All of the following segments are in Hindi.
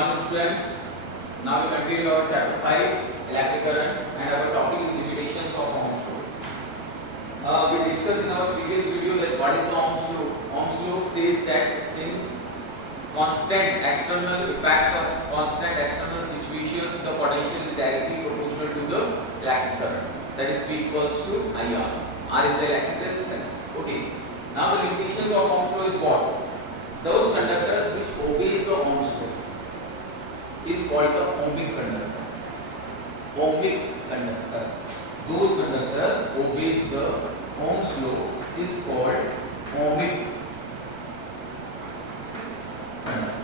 morning students. Now we continue our chapter 5 electric current and our topic is limitations of Ohm's law. We discussed in our previous video that what is the Ohm's law. Ohm's law says that in constant external effects of constant external situations the potential is directly proportional to the electric current, that is V equals to IR. R is the electric resistance. Okay. Now the limitations of Ohm's law is what? Those conductors which obeys the Ohm's law is called the ohmic conductor. Ohmic conductor. Those conductor obeys the Ohm's law is called ohmic conductor.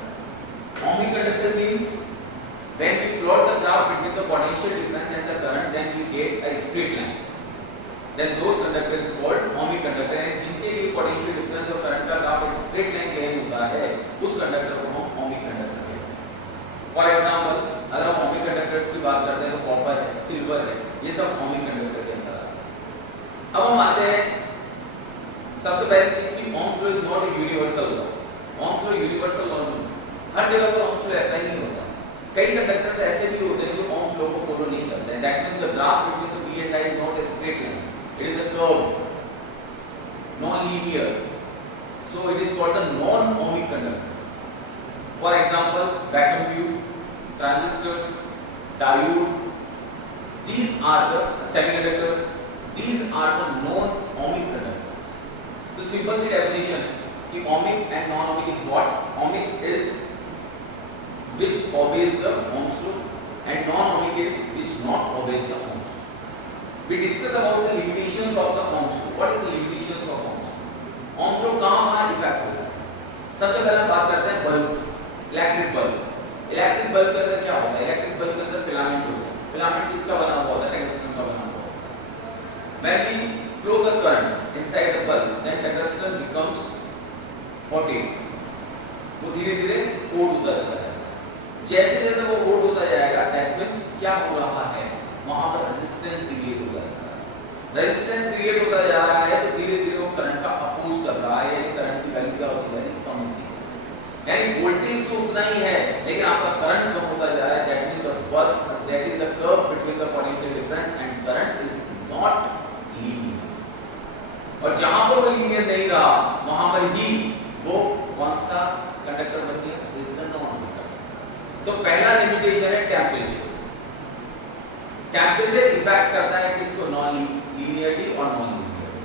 Ohmic conductor means when we plot the graph between the potential difference and the current, then we get a straight line. Then those conductor is called ohmic conductor. and जिनके लिए potential difference और current का ग्राफ एक straight line प्लेन होता है, उस कंडक्टर को हम ohmic conductor कहते हैं. फॉर एग्जांपल अगर हम ohmic कंडक्टर्स की बात करते हैं तो कॉपर है, सिल्वर है, ये सब ohmic कंडक्टर के अंदर आते हैं. अब हम आते हैं सबसे पहली चीज कि ohm's law is not a universal law. ohm's law universal law नहीं, हर जगह पर ohm's law अप्लाई नहीं होता. कई कंडक्टर्स ऐसे भी होते हैं जो ohm's law को फॉलो नहीं करते हैं. That means the graph between the V and I is not a straight line. It is a curve, non-linear. So it is called the non-ohmic conductor. For example, vacuum tube, transistors, diode. These are the semiconductors. These are the non-ohmic conductors. So simple C definition कि ohmic and non-ohmic is what? Ohmic is which obeys the Ohm's law, and non-ohmic is which not obeys the Ohm's law. We discuss about the limitations of the Ohm's law. What is the limitations of Ohm's law? Ohm's law कहाँ इफेक्ट होता है? सबसे पहले हम बात करते हैं bulb, electric bulb. Electric bulb के अंदर क्या होता है? इलेक्ट्रिक बल्ब के अंदर फिलामेंट होता है. फिलामेंट किसका बना हुआ होता है? टंगस्टन का बना हुआ होता है. When we flow the current inside the bulb, then tungsten becomes hotted. वो धीरे-धीरे कोट होता चला जाएगा. जैसे-जैसे वो कोट होता जाएगा, that means क्या हो रहा है? वहाँ पर रेजिस्टेंस क्रिएट हो जाता है. रेजिस्टेंस क्रिएट होता जा रहा है तो धीरे-धीरे वो करंट का अपोज कर रहा है, यानी करंट की वैल्यू क्या होती है? कम होती है. यानी वोल्टेज तो उतना ही है, लेकिन आपका करंट कम होता जा रहा है. That means the work, that is the curve between the potential difference and current is not linear. और जहां पर वो लीनियर नहीं रहा, वहां पर ही वो कौन सा कंडक्टर बन गया? दिस इज द नॉन-ohmic कंडक्टर. तो पहला लिमिटेशन है टेम्परेचर. टेम्परेचर इफेक्ट करता है किसको? नॉन लीनियरिटी और नॉन लीनियरिटी.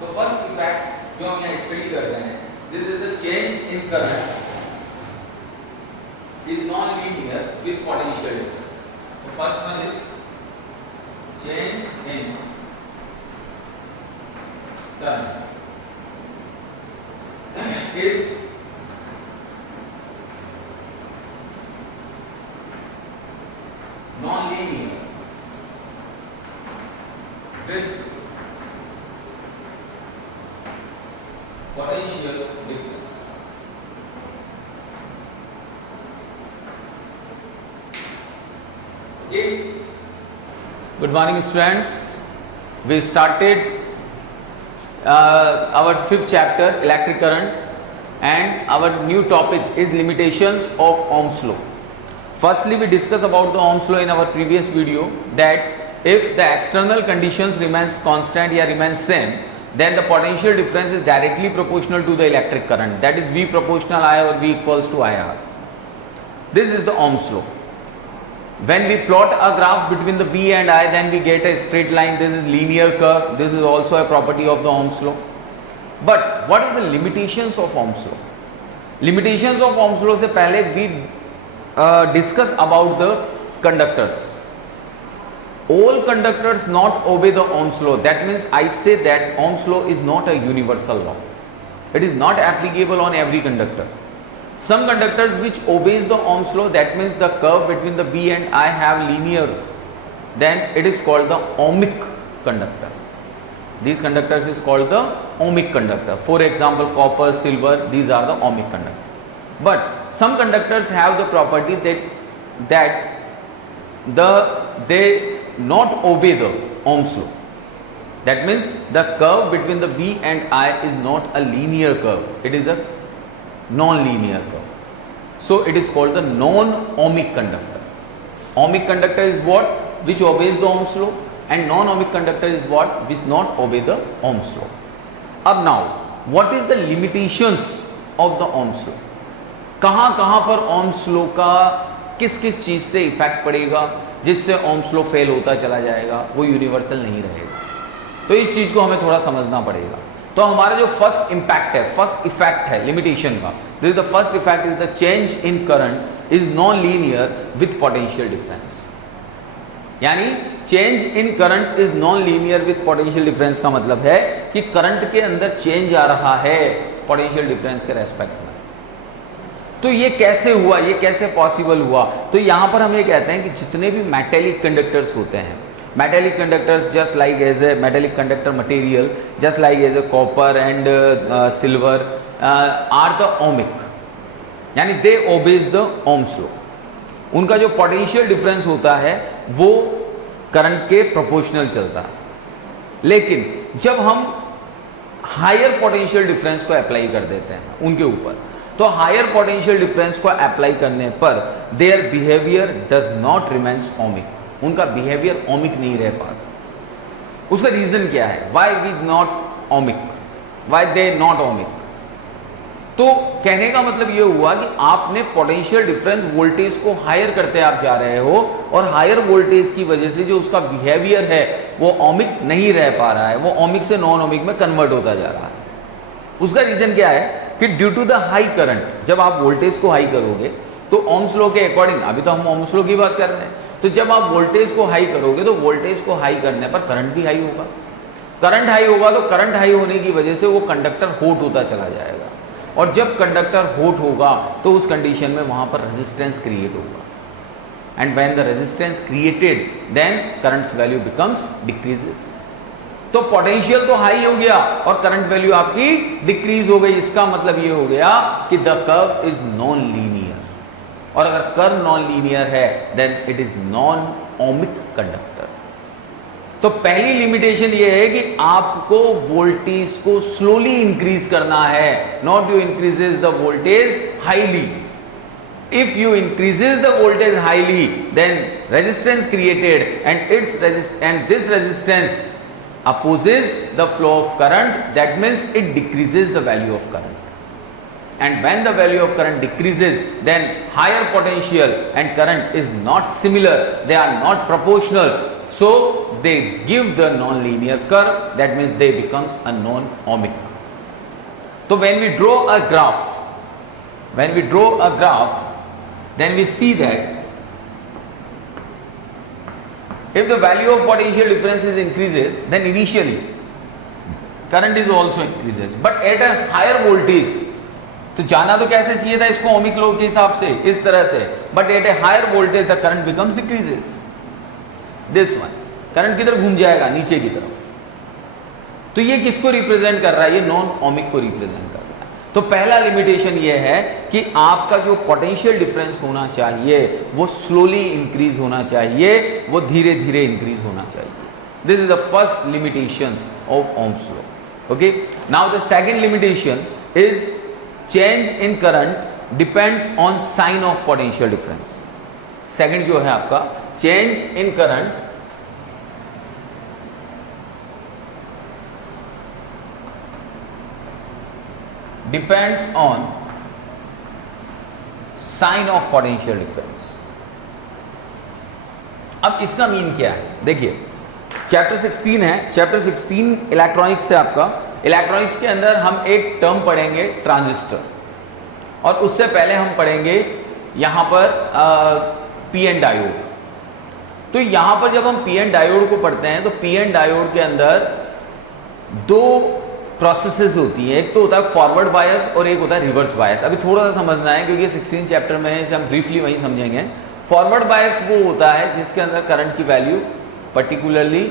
तो फर्स्ट इफेक्ट जो हम यहाँ स्टडी कर रहे हैं, this is the change in current is non-linear with potential difference. The first one is change in current is non-linear with potential difference. Good morning students. We started our fifth chapter electric current and our new topic is limitations of Ohm's law. Firstly, we discussed about the Ohm's law in our previous video that if the external conditions remains constant or remains same, then the potential difference is directly proportional to the electric current, that is V proportional I or V equals to IR. This is the Ohm's law. When we plot a graph between the V and I, then we get a straight line. This is linear curve. This is also a property of the Ohm's law. But what are the limitations of Ohm's law? Limitations of Ohm's law से पहले we discuss about the conductors. All conductors not obey the Ohm's law. That means I say that Ohm's law is not a universal law. It is not applicable on every conductor. Some conductors which obeys the Ohm's law, that means the curve between the V and I have linear, then it is called the ohmic conductor. These conductors is called the ohmic conductor. For example, copper, silver, these are the ohmic conductor. But some conductors have the property that they not obey the Ohm's law. That means the curve between the V and I is not a linear curve. It is a non-linear curve. So it is called the non-ohmic conductor. Ohmic conductor is what? Which obeys the Ohm's law, and non-ohmic conductor is what? Which not obey the Ohm's law. अब now, what is the limitations of the Ohm's law? कहाँ पर Ohm's law का किस चीज़ से इफेक्ट पड़ेगा जिससे Ohm's law फेल होता चला जाएगा, वो यूनिवर्सल नहीं रहेगा. तो इस चीज़ को हमें थोड़ा समझना पड़ेगा. तो हमारा जो फर्स्ट इम्पैक्ट है, फर्स्ट इफेक्ट है लिमिटेशन का, this the first effect is the change in current is non linear with potential difference. यानी change in current is non linear with potential difference का मतलब है कि करंट के अंदर चेंज आ रहा है पोटेंशियल डिफरेंस के रेस्पेक्ट में. तो ये कैसे हुआ, ये कैसे पॉसिबल हुआ? तो यहां पर हम ये कहते हैं कि जितने भी मेटेलिक कंडक्टर्स होते हैं, metallic conductors just like as a metallic conductor material just like as a copper and silver are the ohmic, यानी they obeys the Ohm's law. उनका जो potential difference होता है वो करंट के प्रोपोर्शनल चलता है. लेकिन जब हम हायर पोटेंशियल डिफरेंस को अप्लाई कर देते हैं उनके ऊपर, तो हायर पोटेंशियल डिफरेंस को अप्लाई करने पर their behaviour does not remains ohmic. उनका बिहेवियर ओमिक नहीं रह पाता. उसका रीजन क्या है? Why we not ohmic, why they not ohmic? तो कहने का मतलब ये हुआ कि आपने पोटेंशियल डिफरेंस वोल्टेज को हायर करते आप जा रहे हो और हायर वोल्टेज की वजह से जो उसका बिहेवियर है वो ओमिक नहीं रह पा रहा है, वो ओमिक से नॉन ओमिक में कन्वर्ट होता जा रहा है. उसका रीजन क्या है कि due to the high current, जब आप वोल्टेज को हाई करोगे तो ओम्स लॉ के अकॉर्डिंग, अभी तो हम ओम्स लॉ की बात कर रहे हैं, तो जब आप वोल्टेज को हाई करोगे तो वोल्टेज को हाई करने पर करंट भी हाई होगा. करंट हाई होगा तो करंट हाई होने की वजह से वो कंडक्टर हॉट होता चला जाएगा, और जब कंडक्टर हॉट होगा तो उस कंडीशन में वहां पर रेजिस्टेंस क्रिएट होगा. And when the resistance created then current's value becomes decreases. तो पोटेंशियल तो हाई हो गया और करंट वैल्यू आपकी डिक्रीज हो गई. इसका मतलब ये हो गया कि the curve is non linear, और अगर कर्व नॉन लीनियर है then it is non ohmic conductor. तो पहली लिमिटेशन ये है कि आपको वोल्टेज को स्लोली इंक्रीज करना है, not you increases the voltage highly. If you increases the voltage highly, then resistance created and this resistance opposes the flow of current. That means it decreases the value of current. And when the value of current decreases, then higher potential and current is not similar. They are not proportional. So they give the non-linear curve. That means they becomes a non-ohmic. So when we draw a graph, then we see that if the value of potential difference increases, then initially current is also increases, but at a higher voltage. तो जाना तो कैसे चाहिए था इसको ओमिक लॉ के हिसाब से, इस तरह से, but at a higher voltage the current becomes decreases. This one current किधर घूम जाएगा? नीचे की तरफ. तो ये किसको रिप्रेजेंट कर रहा है? ये नॉन ओमिक को रिप्रेजेंट कर रहा है. तो पहला लिमिटेशन ये है कि आपका जो पोटेंशियल डिफरेंस होना चाहिए वो स्लोली इंक्रीज होना चाहिए, वो धीरे धीरे इंक्रीज होना चाहिए. This is the first limitation of ohm's law. Okay, now the second limitation is change in current depends on sign of potential difference. Second जो है आपका change in current depends on sign of potential difference. अब इसका मीन क्या है? देखिए चैप्टर 16 है, चैप्टर 16 इलेक्ट्रॉनिक्स से आपका. इलेक्ट्रॉनिक्स के अंदर हम एक टर्म पढ़ेंगे ट्रांजिस्टर, और उससे पहले हम पढ़ेंगे यहां पर पी एन डायोड. तो यहां पर जब हम पी एन डायोड को पढ़ते हैं तो पी एन डायोड के अंदर दो प्रोसेसेस होती है. एक तो होता है फॉरवर्ड बायस और एक होता है रिवर्स बायस. अभी थोड़ा सा समझना है क्योंकि 16 चैप्टर में है, इसे हम ब्रीफली वहीं समझेंगे. फॉरवर्ड बायस वो होता है जिसके अंदर करंट की वैल्यू पर्टिकुलरली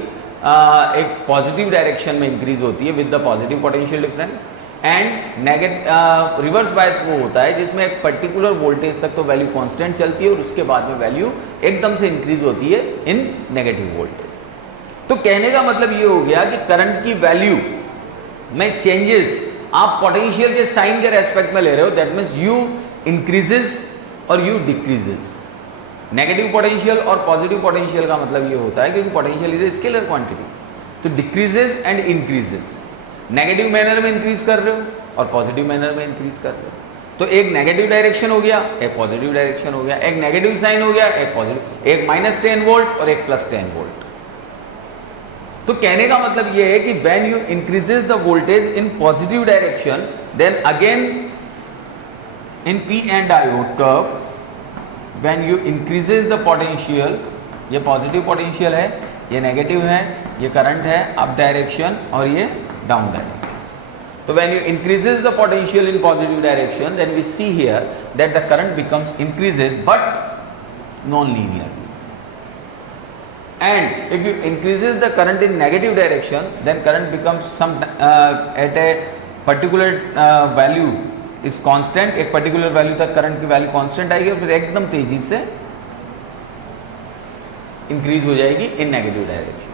एक पॉजिटिव डायरेक्शन में इंक्रीज होती है with the positive potential difference. And reverse bias वो होता है जिसमें एक पर्टिकुलर वोल्टेज तक तो वैल्यू कांस्टेंट चलती है और उसके बाद में वैल्यू एकदम से इंक्रीज होती है इन नेगेटिव वोल्टेज. तो कहने का मतलब ये हो गया कि करंट की वैल्यू में चेंजेस आप पोटेंशियल के साइन के रेस्पेक्ट में ले रहे हो. दैट मीन्स यू इंक्रीजेस और U डिक्रीजेज। नेगेटिव पोटेंशियल और पॉजिटिव पोटेंशियल का मतलब ये होता है क्योंकि potential is a scalar quantity, तो decreases and increases, negative manner में इंक्रीज कर रहे हो और पॉजिटिव मैनर में इंक्रीज कर रहे हो। तो एक नेगेटिव डायरेक्शन हो गया, एक पॉजिटिव डायरेक्शन हो गया, एक नेगेटिव साइन हो गया, एक पॉजिटिव, एक -10 वोल्ट और एक +10 वोल्ट। तो कहने का मतलब यह है कि when you increases the voltage in positive direction then again in P N diode curve when you increases the potential, ये पॉजिटिव पोटेंशियल है, ये नेगेटिव है, ये करंट है अप डायरेक्शन और ये down direction. So when you increases the potential in positive direction, then we see here that the current becomes increases but non-linearly. And if you increases the current in negative direction, then current becomes some at a particular value is constant, एक particular value तक current की value constant आएगी और फिर एकदम तेजी से increase हो जाएगी in negative direction.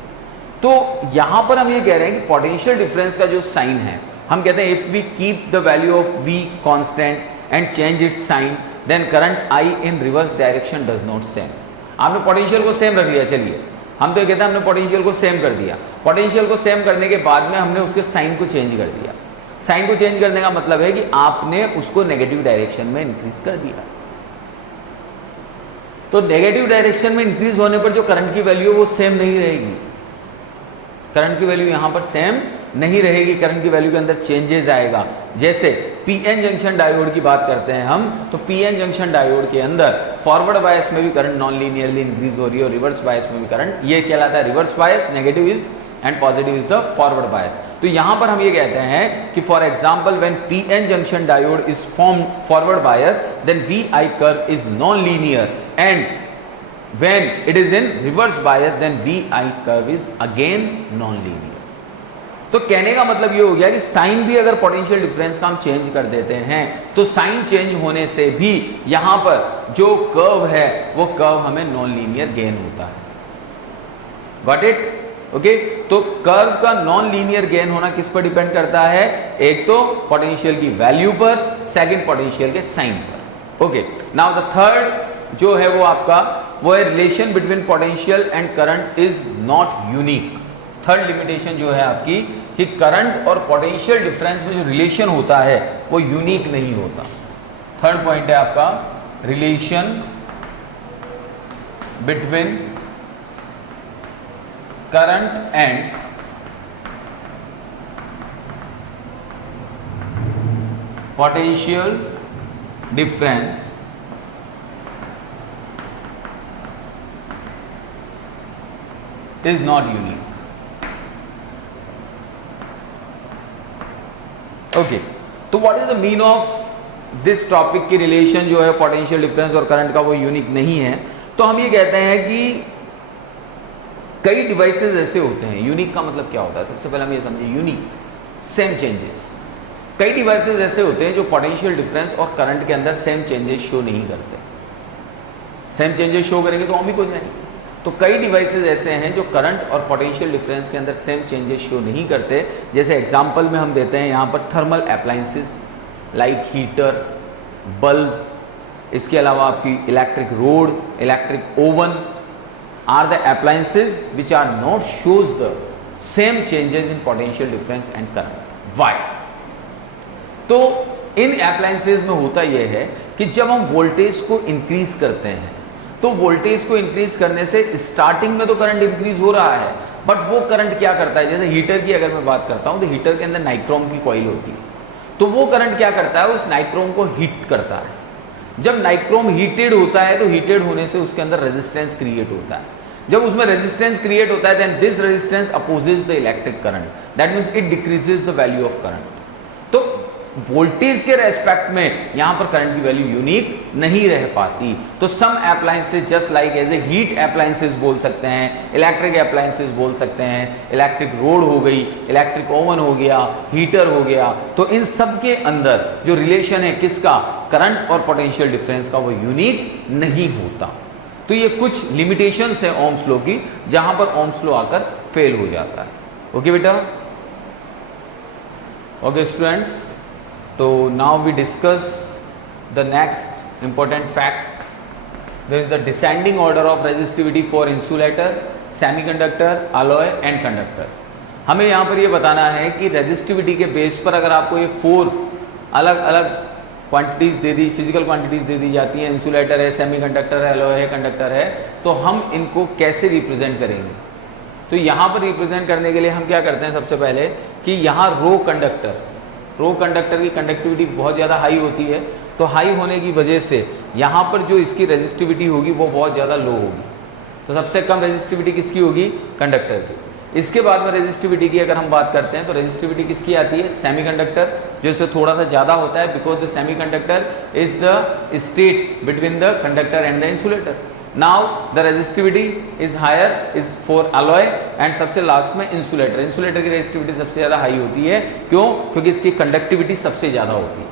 तो यहाँ पर हम ये कह रहे हैं कि potential difference का जो sign है, हम कहते हैं if we keep the value of v constant and change its sign then current I in reverse direction does not same. आपने पोटेंशियल को सेम रख लिया, चलिए हम तो ये कहते हैं हमने पोटेंशियल को सेम कर दिया। पोटेंशियल को सेम करने के बाद में हमने उसके साइन को चेंज कर दिया। साइन को चेंज करने का मतलब है कि आपने उसको नेगेटिव डायरेक्शन में इंक्रीज कर दिया। तो नेगेटिव डायरेक्शन में इंक्रीज होने पर जो करंट की वैल्यू वो सेम नहीं रहेगी, करंट की वैल्यू यहां पर सेम नहीं रहेगी, करंट की वैल्यू के अंदर चेंजेस आएगा। जैसे पीएन जंक्शन डायोड की बात करते हैं हम, तो पीएन जंक्शन डायोड के अंदर फॉरवर्ड बायस में भी करंट नॉन लीनियरली इंक्रीज हो रही है और रिवर्स बायस में भी करंट, ये कहलाता है reverse bias, negative is and positive is the forward bias. तो यहां पर हम ये कहते हैं कि for example when PN junction diode is form forward bias then V I curve is non linear and when it is in reverse bias then VI curve is again non-linear। तो कहने का मतलब ये हो गया कि साइन भी अगर पोटेंशियल डिफरेंस का हम चेंज कर देते हैं तो साइन चेंज होने से भी यहां पर जो कर्व है वो कर्व हमें नॉन लीनियर गेन होता है। Got it? ओके, तो कर्व का नॉन लीनियर गेन होना किस पर डिपेंड करता है? एक तो पोटेंशियल की वैल्यू पर, सेकंड पोटेंशियल के साइन पर। ओके, नाउ द थर्ड जो है वो आपका वो है relation between potential and current is not unique. Third limitation जो है आपकी कि करंट और पोटेंशियल डिफरेंस में जो रिलेशन होता है वो यूनिक नहीं होता। थर्ड पॉइंट है आपका relation between current and potential difference is not unique। okay, तो what is the mean of this topic की रिलेशन जो है पोटेंशियल डिफरेंस और करंट का वो यूनिक नहीं है। तो हम ये कहते हैं कि कई डिवाइसेस ऐसे होते हैं, यूनिक का मतलब क्या होता है? सबसे पहले हम ये समझे यूनिक सेम चेंजेस। कई डिवाइसेस ऐसे होते हैं जो पोटेंशियल डिफरेंस और करंट के अंदर सेम चेंजेस शो नहीं करते। सेम चेंजेस शो करेंगे तो ओमिक हो जाएंगे। तो कई डिवाइसेस ऐसे हैं जो करंट और पोटेंशियल डिफरेंस के अंदर सेम चेंजेस शो नहीं करते। जैसे एग्जांपल में हम देते हैं यहाँ पर thermal appliances like heater, bulb, इसके अलावा आपकी electric rod, electric oven are the appliances which are not shows the same changes in potential difference and current. Why? तो इन अप्लायंसेस में होता यह है कि जब हम वोल्टेज को इंक्रीज करते हैं तो वोल्टेज को इंक्रीज करने से स्टार्टिंग में तो करंट इंक्रीज हो रहा है, बट वो करंट क्या करता है? जैसे हीटर की अगर मैं बात करता हूं तो हीटर के अंदर नाइक्रोम की कॉइल होती है, तो वो करंट क्या करता है? उस नाइक्रोम को हीट करता है। जब नाइक्रोम हीटेड होता है तो हीटेड होने से उसके अंदर रेजिस्टेंस क्रिएट होता है। जब उसमें रेजिस्टेंस क्रिएट होता है then this resistance opposes the electric current, that means it decreases the value of current. तो वोल्टेज के रेस्पेक्ट में यहां पर करंट की वैल्यू यूनिक नहीं रह पाती। तो some appliances just like as a heat appliances बोल सकते हैं, इलेक्ट्रिक अप्लायंसेस बोल सकते हैं, इलेक्ट्रिक रोड हो गई, इलेक्ट्रिक ओवन हो गया, हीटर हो गया। तो इन सब के अंदर जो रिलेशन है किसका? करंट और पोटेंशियल डिफरेंस का, वो यूनिक नहीं होता। तो ये कुछ लिमिटेशंस है ओम्स लॉ की जहां पर ओम्स लॉ आकर फेल हो जाता है। ओके बेटा? ओके स्टूडेंट्स, तो now we discuss the next important fact, there is the descending order of resistivity for insulator, semiconductor, alloy and conductor. हमें यहाँ पर ये बताना है कि रेजिस्टिविटी के बेस पर अगर आपको ये 4 अलग अलग क्वांटिटीज़ दे दी, फिजिकल क्वांटिटीज़ दे दी जाती हैं, इंसुलेटर है, सेमीकंडक्टर है, अलॉय है, कंडक्टर है, तो हम इनको कैसे रिप्रेजेंट करेंगे? तो यहाँ पर रिप्रेजेंट करने के लिए हम क्या करते हैं, सबसे पहले कि यहाँ रो कंडक्टर की कंडक्टिविटी बहुत ज़्यादा हाई होती है, तो हाई होने की वजह से यहाँ पर जो इसकी रेजिस्टिविटी होगी वो बहुत ज़्यादा लो होगी। तो सबसे कम रेजिस्टिविटी किसकी होगी? कंडक्टर की। इसके बाद में रेजिस्टिविटी की अगर हम बात करते हैं तो रेजिस्टिविटी किसकी आती है? सेमीकंडक्टर, जो इससे थोड़ा सा ज़्यादा होता है, because the semiconductor is the state between the conductor and the insulator. Now the resistivity is higher is for alloy and सबसे लास्ट में इंसुलेटर। इंसुलेटर की रेजिस्टिविटी सबसे ज़्यादा हाई होती है, क्यों? क्योंकि इसकी कंडक्टिविटी सबसे ज़्यादा होती है।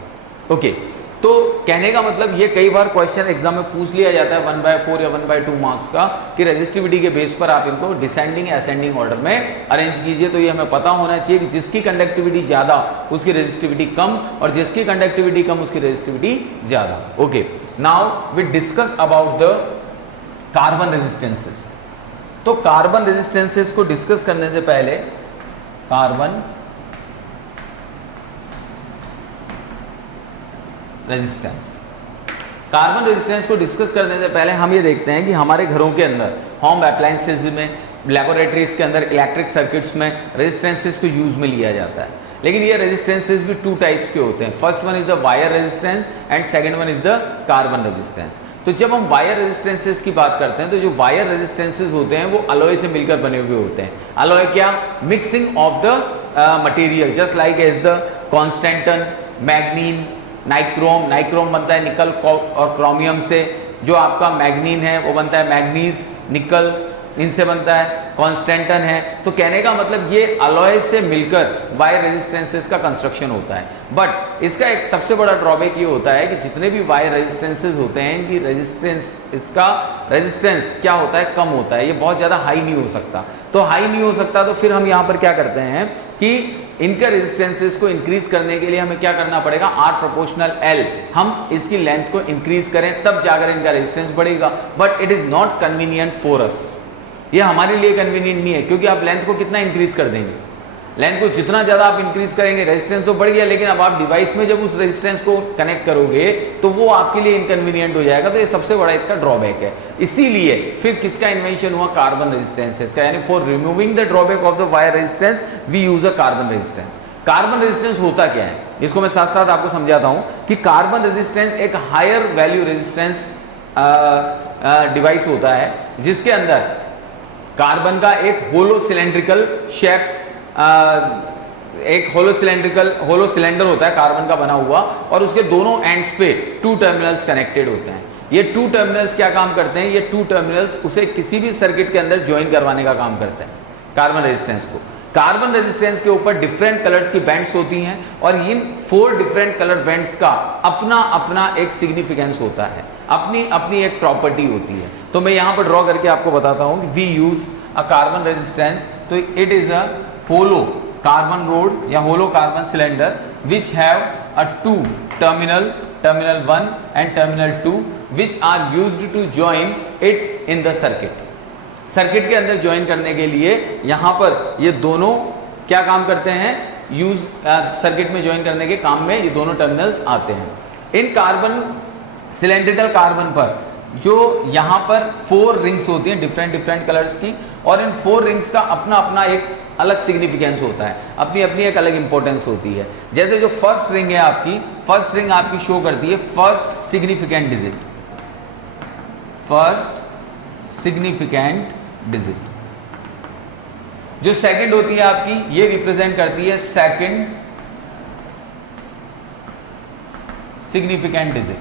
ओके, तो कहने का मतलब ये कई बार क्वेश्चन एग्जाम में पूछ लिया जाता है 1/4 या 1/2 मार्क्स का कि रेजिस्टिविटी के बेस पर आप इनको डिसेंडिंग या असेंडिंग ऑर्डर में अरेंज कीजिए। तो ये हमें पता होना चाहिए कि जिसकी कंडक्टिविटी ज़्यादा उसकी रेजिस्टिविटी कम, और जिसकी कंडक्टिविटी कम उसकी रेजिस्टिविटी ज़्यादा। Okay, now we discuss about the carbon resistances. तो कार्बन रेजिस्टेंसेस को डिस्कस करने से पहले कार्बन रेजिस्टेंस को डिस्कस करने से पहले हम ये देखते हैं कि हमारे घरों के अंदर, होम अप्लायंसेस में, लेबोरेटरीज के अंदर, इलेक्ट्रिक सर्किट्स में रेजिस्टेंसेस को यूज में लिया जाता है। लेकिन ये रेजिस्टेंसेस भी 2 टाइप्स के होते हैं। First one is the wire resistance and second one is the carbon resistance. तो जब हम वायर रेजिस्टेंसेस की बाट करते हैं तो जो वायर रेजिस्टेंसेस होते हैं वो अलॉय से मिलकर बने हुए होते हैं। अलॉय क्या? Mixing of the material, just like as the constantan, manganin, nichrome बनता है निकल और क्रोमियम से। जो आपका मैग्नीन है वो बनता है मैग्नीज, निकल इनसे बनता है, कॉन्स्टेंटन है। तो कहने का मतलब ये अलॉय से मिलकर वायर रेजिस्टेंसेस का कंस्ट्रक्शन होता है। बट इसका एक सबसे बड़ा ड्रॉबैक ये होता है कि जितने भी वायर रेजिस्टेंसेस होते हैं इनकी इसका रेजिस्टेंस क्या होता है? कम होता है। ये बहुत ज़्यादा हाई नहीं हो सकता। तो हाई नहीं हो सकता तो फिर हम यहाँ पर क्या करते हैं कि इनके रेजिस्टेंसेस को इंक्रीज करने के लिए हमें क्या करना पड़ेगा? R∝L, हम इसकी लेंथ को इंक्रीज करें तब जाकर इनका रेजिस्टेंस बढ़ेगा। But it is not convenient for us, ये हमारे लिए कन्वीनियंट नहीं है, क्योंकि आप लेंथ को कितना इंक्रीज कर देंगे? लेंथ को जितना ज़्यादा आप इंक्रीज करेंगे रेजिस्टेंस तो बढ़ गया, लेकिन अब आप डिवाइस में जब उस रेजिस्टेंस को कनेक्ट करोगे तो वो आपके लिए इनकन्वीनियंट हो जाएगा। तो ये सबसे बड़ा इसका ड्रॉबैक है। इसीलिए फिर किसका इन्वेंशन हुआ? कार्बन रेजिस्टेंसेस का। यानी for removing the drawback of the wire resistance we use a carbon resistance. Carbon resistance होता क्या है इसको मैं साथ साथ आपको समझाता हूं कि कार्बन रेजिस्टेंस एक हायर वैल्यू रेजिस्टेंस डिवाइस होता है, जिसके अंदर कार्बन का एक होलो सिलेंड्रिकल शेप, एक होलो सिलेंडर होता है कार्बन का बना हुआ, और उसके दोनों एंड्स पे 2 टर्मिनल्स कनेक्टेड होते हैं। ये 2 टर्मिनल्स क्या काम करते हैं? ये 2 टर्मिनल्स उसे किसी भी सर्किट के अंदर ज्वाइन करवाने का काम करते हैं कार्बन रेजिस्टेंस को। कार्बन रेजिस्टेंस के ऊपर डिफरेंट कलर्स की बैंड्स होती हैं, और इन 4 डिफरेंट कलर बैंड्स का अपना अपना एक सिग्निफिकेंस होता है, अपनी अपनी एक प्रॉपर्टी होती है। तो मैं यहाँ पर ड्रॉ करके आपको बताता हूँ कि we use a carbon resistance. तो it is a hollow carbon rod या hollow carbon cylinder which have a 2 terminal 1 and terminal 2 which are used to join it in the circuit. Circuit के अंदर ज्वाइन करने के लिए यहाँ पर ये दोनों क्या काम करते हैं? सर्किट में ज्वाइन करने के काम में ये दोनों टर्मिनल्स आते हैं। इन कार्बन सिलेंड्रिकल कार्बन पर जो यहाँ पर 4 रिंग्स होती हैं डिफरेंट कलर्स की, और इन 4 रिंग्स का अपना अपना एक अलग सिग्निफिकेंस होता है, अपनी अपनी एक अलग इंपॉर्टेंस होती है। जैसे जो फर्स्ट रिंग है आपकी, फर्स्ट रिंग आपकी शो करती है first significant digit, first significant digit. जो सेकंड होती है आपकी ये रिप्रेजेंट करती है सेकंड सिग्निफिकेंट डिजिट।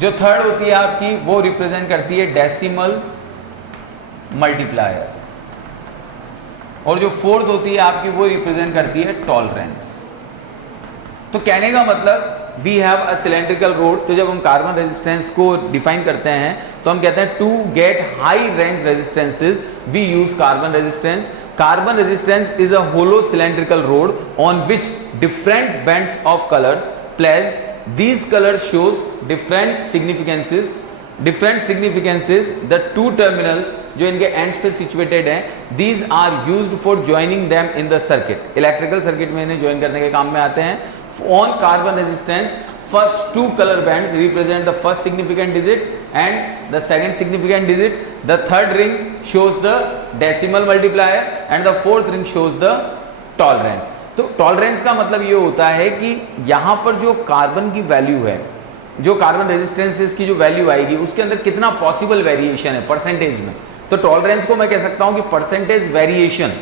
जो थर्ड होती है आपकी वो रिप्रेजेंट करती है डेसिमल मल्टीप्लायर, और जो फोर्थ होती है आपकी वो रिप्रेजेंट करती है टॉलरेंस। तो कहने का मतलब we have a cylindrical rod. तो जब हम कार्बन रेजिस्टेंस को डिफाइन करते हैं तो हम कहते हैं to get high range resistances we use carbon resistance. Carbon resistance is a hollow cylindrical rod on which different bands of colors placed These colors shows different significances. The two terminals जो इनके एंड्स पे सिचुएटेड हैं, these are used for joining them in the circuit. Electrical circuit में इन्हें ज्वाइन करने के काम में आते हैं. On carbon resistance, first two color bands represent the first significant digit and the second significant digit. The third ring shows the decimal multiplier and the fourth ring shows the tolerance. तो टॉलरेंस का मतलब ये होता है कि यहाँ पर जो कार्बन की वैल्यू है, जो कार्बन रेजिस्टेंसेस की जो वैल्यू आएगी, उसके अंदर कितना पॉसिबल वेरिएशन है परसेंटेज में. तो टॉलरेंस को मैं कह सकता हूँ कि परसेंटेज वेरिएशन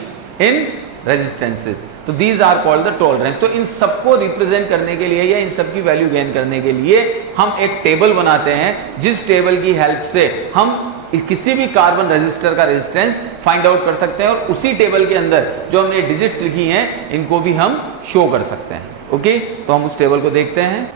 इन रेजिस्टेंसेस. तो these are called the tolerance. तो इन सबको रिप्रेजेंट करने के लिए या इन सब की वैल्यू गेन करने के लिए हम एक टेबल बनाते हैं, जिस टेबल की हेल्प से हम किसी भी कार्बन रेजिस्टर का रेजिस्टेंस फाइंड आउट कर सकते हैं और उसी टेबल के अंदर जो हमने डिजिट्स लिखी हैं इनको भी हम शो कर सकते हैं. ओके, तो हम उस टेबल को देखते हैं.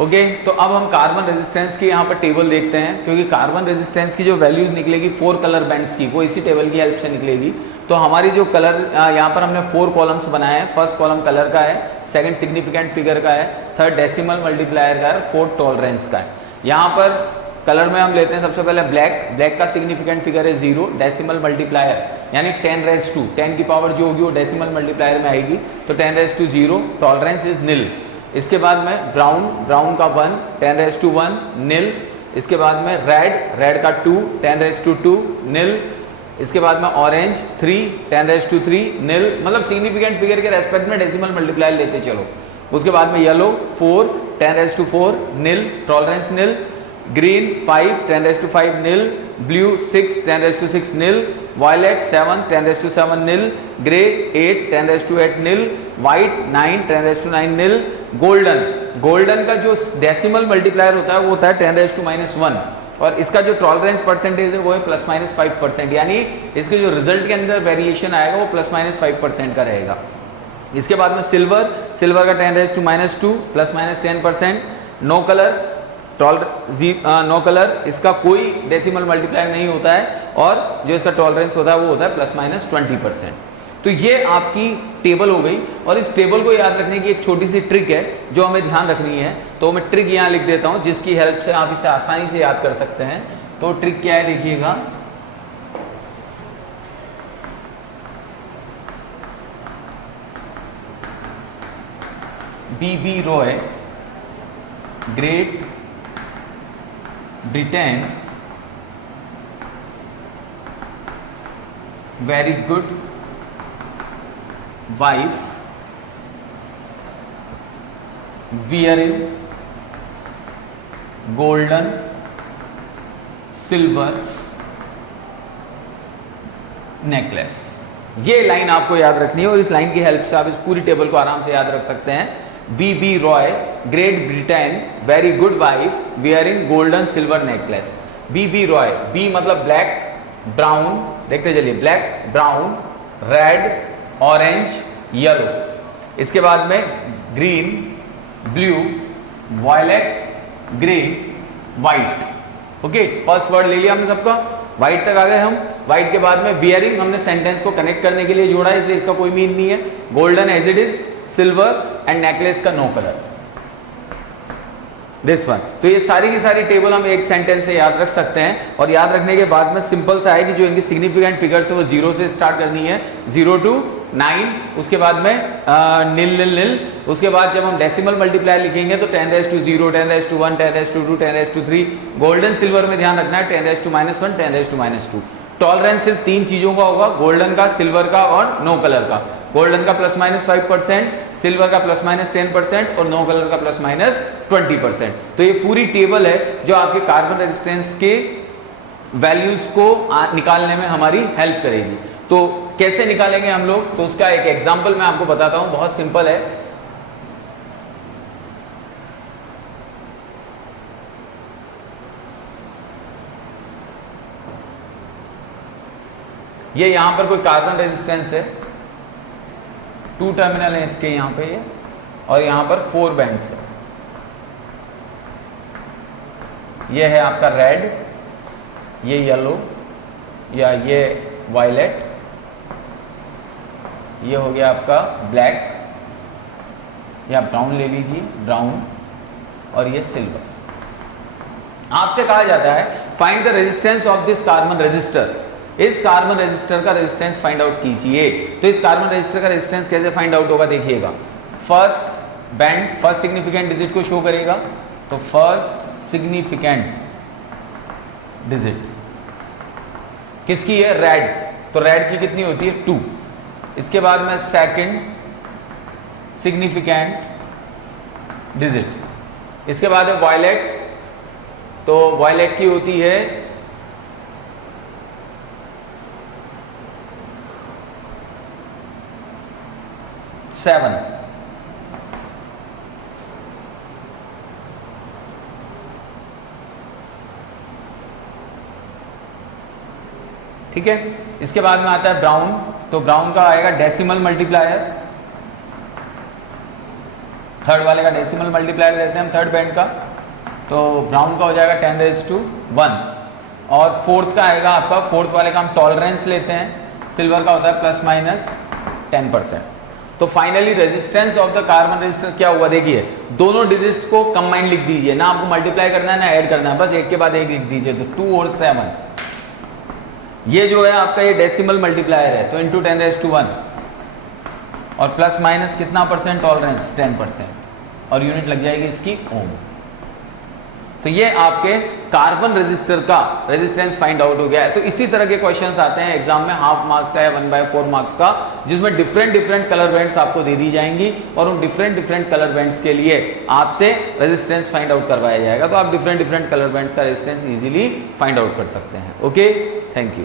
ओके, तो अब हम कार्बन रेजिस्टेंस की यहाँ पर टेबल देखते हैं, क्योंकि कार्बन रेजिस्टेंस की जो वैल्यूज निकलेगी 4 कलर बैंड्स की, वो इसी टेबल की हेल्प से निकलेगी. तो हमारी जो कलर यहाँ पर हमने 4 कॉलम्स बनाए हैं. फर्स्ट कॉलम कलर का है, सेकंड सिग्निफिकेंट फिगर का है, थर्ड डेसिमल मल्टीप्लायर का है, फोर्थ टॉलरेंस का है. यहाँ पर कलर में हम लेते हैं सबसे पहले ब्लैक का सिग्निफिकेंट फिगर है 0, डेसिमल मल्टीप्लायर यानी 10⁻², 10 की पावर जो होगी वो डेसिमल मल्टीप्लायर में आएगी, तो 10⁻0, टॉलरेंस इज नील. इसके बाद में ब्राउन का 1, 10⁻1 नील. इसके बाद में रेड का 2, 10⁻2 नील. इसके बाद में ऑरेंज 3, 10⁻3 नील. मतलब सिग्निफिकेंट फिगर के रेस्पेक्ट में डेसिमल मल्टीप्लायर लेते चलो. उसके बाद में येलो 4, 10⁻4 नील, टॉलरेंस नील. ग्रीन 5, 10⁻5 नील. ब्लू 6, 10⁻6 नील. वायलेट 7, 10⁻7 नील. ग्रे 8, 10⁻8 नील. व्हाइट 9, 10⁻9 नील. गोल्डन का जो डेसिमल मल्टीप्लायर होता है वो होता है 10⁻1 और इसका जो टॉलरेंस परसेंटेज है वो है ±5%, यानी इसके जो रिजल्ट के अंदर वेरिएशन आएगा वो ±5% का रहेगा. इसके बाद में सिल्वर का 10⁻2 ±10%. नो कलर इसका कोई डेसिमल मल्टीप्लायर नहीं होता है और जो इसका टॉलरेंस होता है वो होता है ±20%. तो ये आपकी टेबल हो गई. और इस टेबल को याद रखने की एक छोटी सी ट्रिक है जो हमें ध्यान रखनी है. तो मैं ट्रिक यहाँ लिख देता हूँ जिसकी हेल्प से आप इसे आसानी से याद कर सकते हैं. तो ट्रिक क्या है देखिएगा. BB Roy Great Britain very good wife wearing golden silver necklace. ये लाइन आपको याद रखनी है और इस लाइन की हेल्प से आप इस पूरी टेबल को आराम से याद रख सकते हैं. BB Roy Great Britain very good wife wearing golden silver necklace. BB Roy, B मतलब ब्लैक ब्राउन, देखते चलिए black brown red orange yellow. इसके बाद में green blue violet grey white. Okay, first word ले लिया हमने सबका. वाइट तक आ गए हम. वाइट के बाद में वियरिंग हमने सेंटेंस को कनेक्ट करने के लिए जोड़ा है, इसलिए इसका कोई मीन नहीं है. Golden age it is, silver and necklace का नो कलर, दिस वन. तो ये सारी की सारी टेबल हम एक सेंटेंस से याद रख सकते हैं. और याद रखने के बाद में सिंपल सा है कि जो इनकी सिग्निफिकेंट फिगर्स है वो 0 से स्टार्ट करनी है, 0 to 9. उसके बाद में नील. उसके बाद जब हम डेसिमल मल्टीप्लायर लिखेंगे तो 10⁻0, 10⁻1, 10⁻2, 10⁻3. गोल्डन सिल्वर में ध्यान रखना है 10⁻1, 10⁻2. टॉलरेंस सिर्फ 3 चीजों का होगा, गोल्डन का, सिल्वर का और नो कलर का. गोल्डन का ±5%, सिल्वर का ±10% और नो कलर का ±20%. तो ये पूरी टेबल है जो आपके कार्बन रेजिस्टेंस के वैल्यूज को निकालने में हमारी हेल्प करेगी. तो कैसे निकालेंगे हम लोग, तो उसका एक एग्जांपल मैं आपको बताता हूं. बहुत सिंपल है. ये यहां पर कोई कार्बन रेजिस्टेंस है, 2 टर्मिनल है इसके यहाँ पे ये, और यहाँ पर 4 बैंड्स है. ये है आपका रेड, ये येलो या ये वायलेट, ये हो गया आपका ब्लैक, या ब्राउन ले लीजिए, ब्राउन, और ये सिल्वर। आपसे कहा जाता है find the resistance of this carbon resistor, इस कार्बन रेजिस्टर का रेजिस्टेंस फाइंड आउट कीजिए। तो इस कार्बन रेजिस्टर का रेजिस्टेंस कैसे फाइंड आउट होगा, देखिएगा। First band first significant digit को शो करेगा, तो फर्स्ट सिग्निफिकेंट डिजिट किसकी है, रेड, तो रेड की कितनी होती है 2। इसके बाद में सेकंड सिग्निफिकेंट डिजिट, इसके बाद है वायलेट, तो वायलेट की होती है 7। ठीक है, इसके बाद में आता है ब्राउन, तो ब्राउन का आएगा डेसिमल मल्टीप्लायर, थर्ड वाले का डेसिमल मल्टीप्लायर लेते हैं हम थर्ड बैंड का, तो ब्राउन का हो जाएगा 10⁻⁴ और फोर्थ का आएगा आपका, फोर्थ वाले का हम टॉलरेंस लेते हैं, सिल्वर का होता है ±10%। तो finally resistance of the carbon resistor क्या हुआ, देखिए दोनों डिजिट्स को कंबाइंड लिख दीजिए, ना आपको मल्टीप्लाई करना है ना ऐड करना है, बस एक के बाद एक लिख दीजिए, तो 2 और 7, ये जो है आपका ये डेसिमल मल्टीप्लायर है, तो इंटू 10⁻⁴ और प्लस माइनस कितना परसेंट टॉलरेंस 10%, और यूनिट लग जाएगी इसकी ओम। तो ये आपके कार्बन रेजिस्टर का रेजिस्टेंस फाइंड आउट हो गया है। तो इसी तरह के क्वेश्चंस आते हैं एग्जाम में, हाफ मार्क्स का या 1/4 मार्क्स का, जिसमें डिफरेंट कलर बैंड्स आपको दे दी जाएंगी और उन डिफरेंट कलर बैंड्स के लिए आपसे रेजिस्टेंस फाइंड आउट करवाया जाएगा। तो आप डिफरेंट कलर बैंड्स का रेजिस्टेंस इजीली फाइंड आउट कर सकते हैं। Okay, thank you.